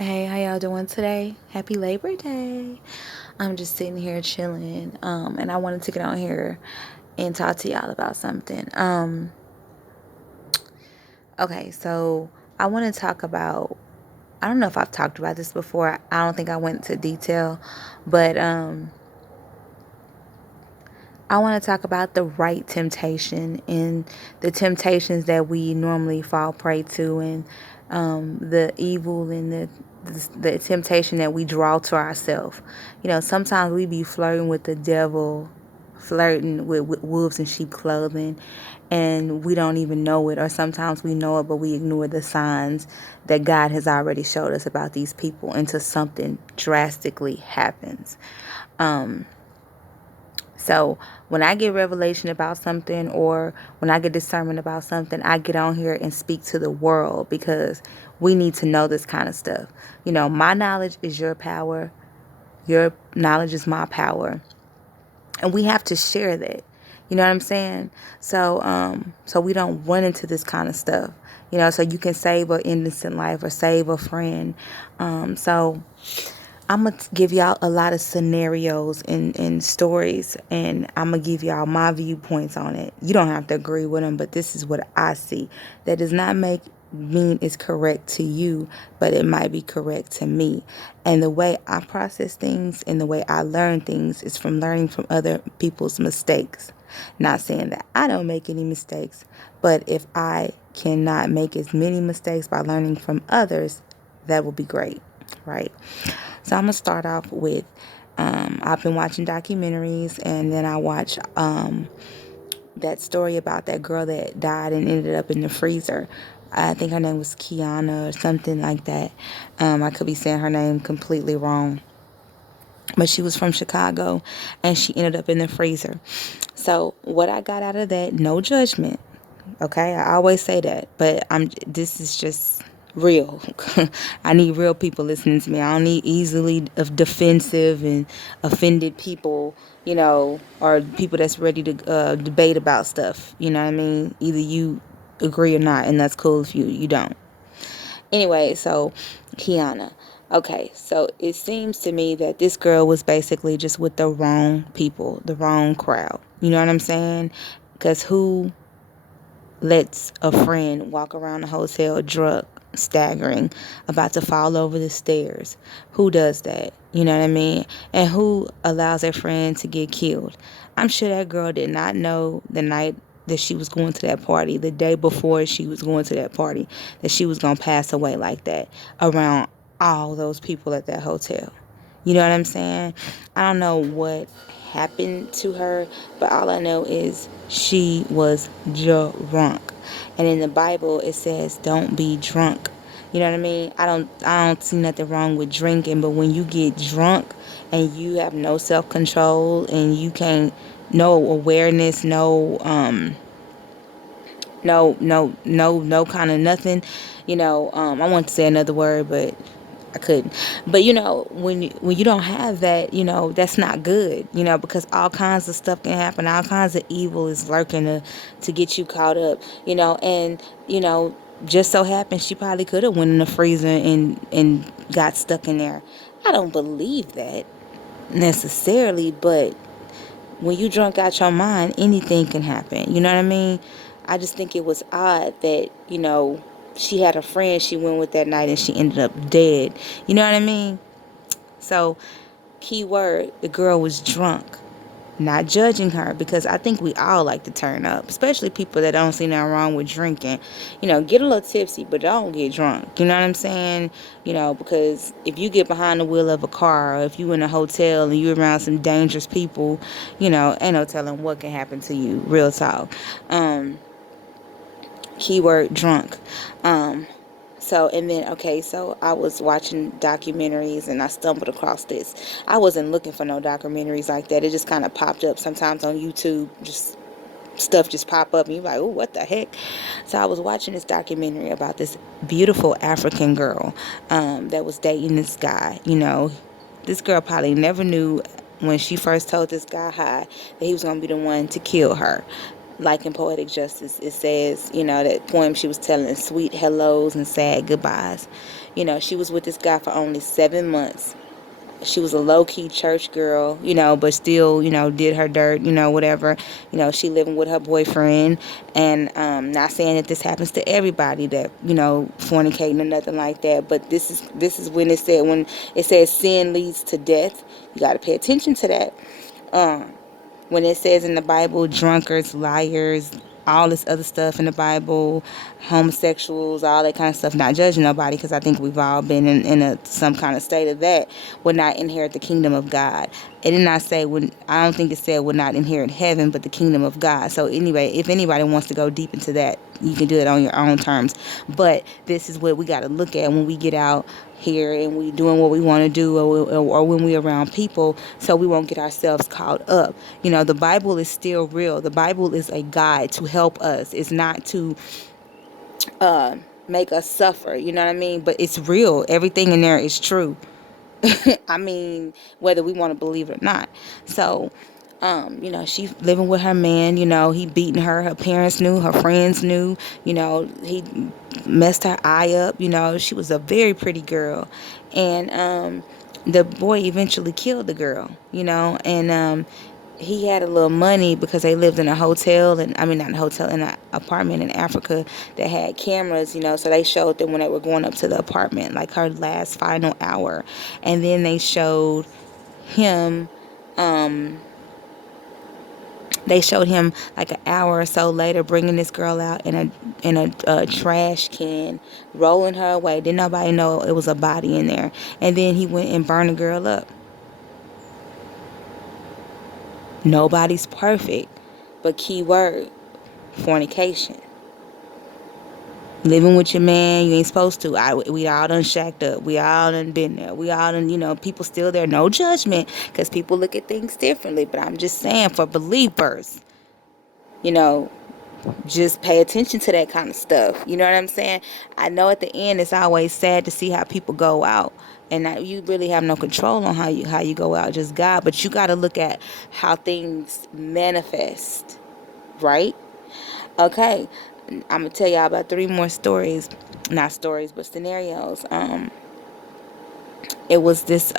Hey, how y'all doing today? Happy Labor Day. I'm just sitting here chilling. And I wanted to get on here and talk to y'all about something. Okay, so I want to talk about, I don't know if I've talked about this before. I don't think I went into detail, but I want to talk about the right temptation and the temptations that we normally fall prey to, and the evil and the temptation that we draw to ourselves. Sometimes we be flirting with the devil, flirting with wolves in sheep clothing, and we don't even know it. Or sometimes we know it, but we ignore the signs that God has already showed us about these people until something drastically happens. So when I get revelation about something, or when I get discernment about something, I get on here and speak to the world, because we need to know this kind of stuff. My knowledge is your power. Your knowledge is my power. And we have to share that. You know what I'm saying? So we don't run into this kind of stuff. So you can save an innocent life or save a friend. So I'm going to give y'all a lot of scenarios and stories, and I'm going to give y'all my viewpoints on it. You don't have to agree with them, but this is what I see. That does not mean it's correct to you, but it might be correct to me. And the way I process things and the way I learn things is from learning from other people's mistakes. Not saying that I don't make any mistakes, but if I cannot make as many mistakes by learning from others, that will be great, right? So I'm gonna start off with I've been watching documentaries, and then I watch that story about that girl that died and ended up in the freezer. I think her name was Kiana or something like that. I could be saying her name completely wrong, but she was from Chicago, and she ended up in the freezer. So what I got out of that, no judgment. Okay, I always say that, but this is just real. I need real people listening to me. I don't need easily defensive and offended people, or people that's ready to debate about stuff. You know what I mean? Either you agree or not, and that's cool if you don't. Anyway, so Kiana. Okay, so it seems to me that this girl was basically just with the wrong people, the wrong crowd. You know what I'm saying? Because who lets a friend walk around the hotel drunk, staggering, about to fall over the stairs? Who does that? You know what I mean? And who allows their friend to get killed? I'm sure that girl did not know the night that she was going to that party, the day before she was going to that party, that she was going to pass away like that around all those people at that hotel. You know what I'm saying? I don't know what happened to her, but all I know is she was drunk. And in the Bible it says don't be drunk. You know what I mean? I don't see nothing wrong with drinking, but when you get drunk and you have no self-control and you can't, no awareness, no kind of nothing. I want to say another word, but I couldn't. But when you don't have that, that's not good. Because all kinds of stuff can happen. All kinds of evil is lurking to get you caught up. And just so happened she probably could have went in the freezer and got stuck in there. I don't believe that necessarily, but when you drunk out your mind, anything can happen. You know what I mean? I just think it was odd that, she had a friend she went with that night and she ended up dead. You know what I mean? So, key word, the girl was drunk. Not judging her, because I think we all like to turn up, especially people that don't see nothing wrong with drinking. Get a little tipsy, but don't get drunk. You know what I'm saying? Because if you get behind the wheel of a car, or if you in a hotel and you around some dangerous people, ain't no telling what can happen to you. Real talk. Keyword drunk. So, and then, okay, so I was watching documentaries and I stumbled across this. I wasn't looking for no documentaries like that. It just kind of popped up sometimes on YouTube. Just stuff just pop up and you're like, oh, what the heck? So I was watching this documentary about this beautiful African girl that was dating this guy. This girl probably never knew when she first told this guy hi that he was going to be the one to kill her. Like in Poetic Justice, it says, that poem she was telling, sweet hellos and sad goodbyes. She was with this guy for only 7 months. She was a low-key church girl, but still, did her dirt, whatever. She living with her boyfriend. And not saying that this happens to everybody that, fornicating or nothing like that. But this is when it says sin leads to death. You got to pay attention to that. When it says in the Bible, drunkards, liars, all this other stuff in the Bible, homosexuals, all that kind of stuff, not judging nobody, because I think we've all been in some kind of state of that, would not inherit the kingdom of God. It did not say, I don't think it said would not inherit heaven, but the kingdom of God. So anyway, if anybody wants to go deep into that, you can do it on your own terms. But this is what we got to look at when we get out here and we doing what we want to do, or when we around people, so we won't get ourselves caught up. The Bible is still real. The Bible is a guide to help us. It's not to make us suffer, you know what I mean? But it's real. Everything in there is true. I mean, whether we want to believe it or not. So, she's living with her man, he beating her. Her parents knew, her friends knew, he messed her eye up, she was a very pretty girl. And the boy eventually killed the girl, and he had a little money because they lived in a hotel, and I mean not a hotel, in an apartment in Africa that had cameras, so they showed them when they were going up to the apartment, like her last final hour. And then they showed him like an hour or so later bringing this girl out in a trash can, rolling her away. Didn't nobody know it was a body in there. And then he went and burned the girl up. Nobody's perfect, but key word, fornication. Living with your man, you ain't supposed to. We all done shacked up. We all done been there. We all done, people still there. No judgment, because people look at things differently. But I'm just saying, for believers, just pay attention to that kind of stuff. You know what I'm saying? I know at the end it's always sad to see how people go out. And you really have no control on how you go out, just God. But you got to look at how things manifest, right? Okay, I'm gonna tell y'all about 3 more stories, not stories, but scenarios. It was this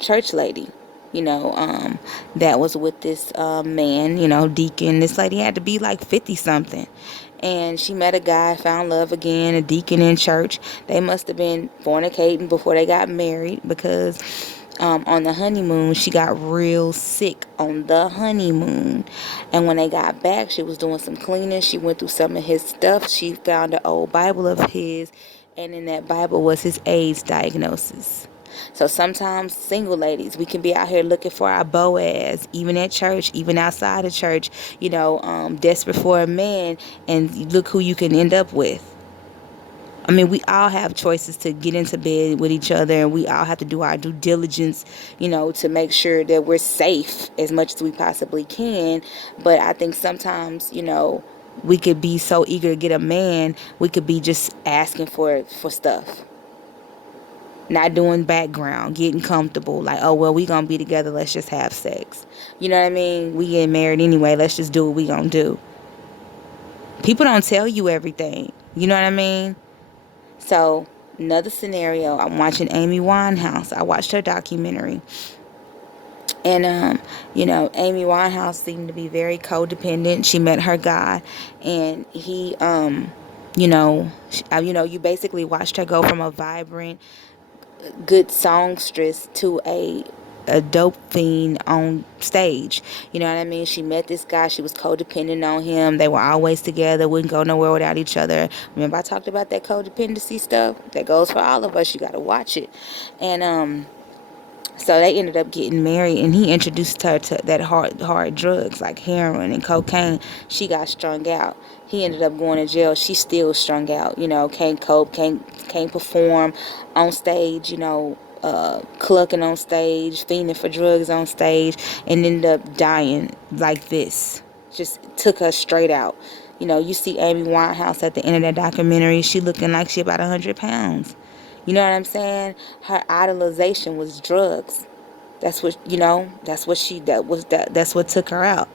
church lady, that was with this man, deacon. This lady had to be like 50 something. And she met a guy, found love again, a deacon in church. They must have been fornicating before they got married, because on the honeymoon, she got real sick on the honeymoon. And when they got back, she was doing some cleaning. She went through some of his stuff. She found an old Bible of his, and in that Bible was his AIDS diagnosis. So sometimes, single ladies, we can be out here looking for our Boaz, even at church, even outside of church, desperate for a man, and look who you can end up with. I mean, we all have choices to get into bed with each other, and we all have to do our due diligence, to make sure that we're safe as much as we possibly can. But I think sometimes, we could be so eager to get a man, we could be just asking for stuff. Not doing background, getting comfortable, like, oh, well, we gonna be together, let's just have sex. You know what I mean? We get married anyway, let's just do what we gonna do. People don't tell you everything. You know what I mean? So, another scenario, I'm watching Amy Winehouse. I watched her documentary. And, Amy Winehouse seemed to be very codependent. She met her guy, and he, you basically watched her go from a vibrant, good songstress to a dope fiend on stage. You know what I mean? She met this guy. She was codependent on him. They were always together. Wouldn't go nowhere without each other. Remember I talked about that codependency stuff? That goes for all of us. You got to watch it. And so they ended up getting married, and he introduced her to that hard drugs like heroin and cocaine. She got strung out. He ended up going to jail. She's still strung out. Can't cope, can't perform on stage. Clucking on stage, fiending for drugs on stage, and ended up dying like this. Just took her straight out. You see Amy Winehouse at the end of that documentary. She looking like she about 100 pounds. You know what I'm saying? Her idolization was drugs. That's what, that's what took her out.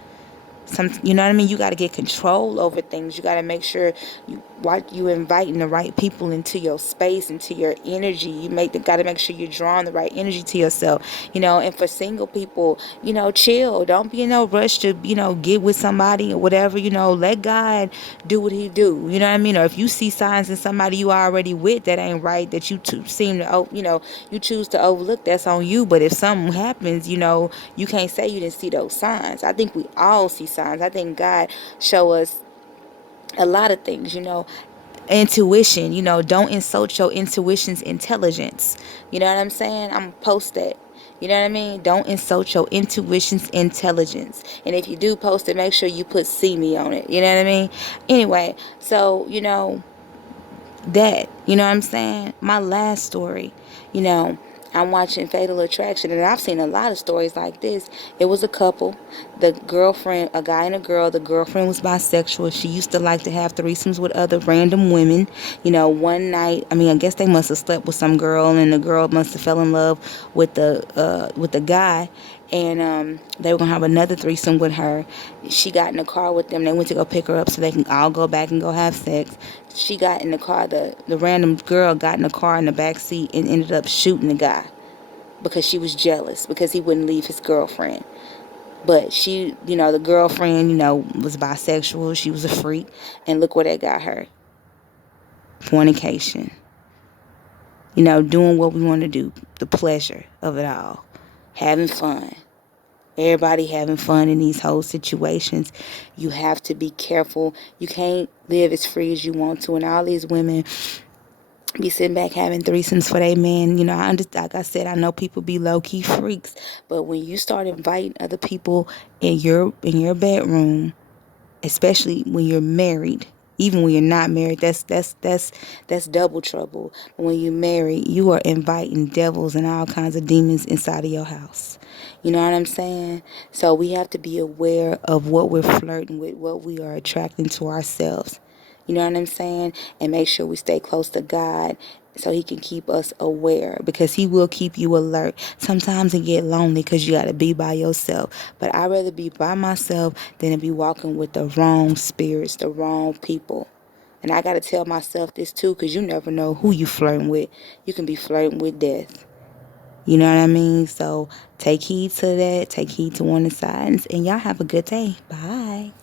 You know what I mean? You got to get control over things. You got to make sure you inviting the right people into your space, into your energy. Got to make sure you're drawing the right energy to yourself. And for single people, chill. Don't be in no rush to get with somebody or whatever. Let God do what He do. You know what I mean? Or if you see signs in somebody you already with that ain't right, that you seem to you choose to overlook, that's on you. But if something happens, you can't say you didn't see those signs. I think we all see signs. I think God show us a lot of things. Intuition. Don't insult your intuition's intelligence. You know what I'm saying? I'm gonna post that. You know what I mean? Don't insult your intuition's intelligence. And if you do post it, make sure you put "see me" on it. You know what I mean? Anyway, so that, you know what I'm saying? My last story, you know, I'm watching Fatal Attraction, and I've seen a lot of stories like this. It was a couple, the girlfriend, a guy and a girl. The girlfriend was bisexual. She used to like to have threesomes with other random women. One night, I mean, I guess they must have slept with some girl, and the girl must have fell in love with the guy, and they were gonna have another threesome with her. She got in the car with them. They went to go pick her up so they can all go back and go have sex. She got in the car. The random girl got in the car in the back seat and ended up shooting the guy because she was jealous because he wouldn't leave his girlfriend. But she, the girlfriend, was bisexual. She was a freak, and look where that got her: fornication. Doing what we want to do, the pleasure of it all, having fun. Everybody having fun in these whole situations. You have to be careful. You can't live as free as you want to. And all these women be sitting back having threesomes for their men. Like I said, I know people be low key freaks, but when you start inviting other people in your bedroom, especially when you're married. Even when you're not married, that's double trouble. When you're married, you are inviting devils and all kinds of demons inside of your house. You know what I'm saying? So we have to be aware of what we're flirting with, what we are attracting to ourselves. You know what I'm saying? And make sure we stay close to God so He can keep us aware, because He will keep you alert. Sometimes it get lonely because you got to be by yourself. But I'd rather be by myself than to be walking with the wrong spirits, the wrong people. And I got to tell myself this too, because you never know who you flirting with. You can be flirting with death. You know what I mean? So take heed to that. Take heed to warning signs. And y'all have a good day. Bye.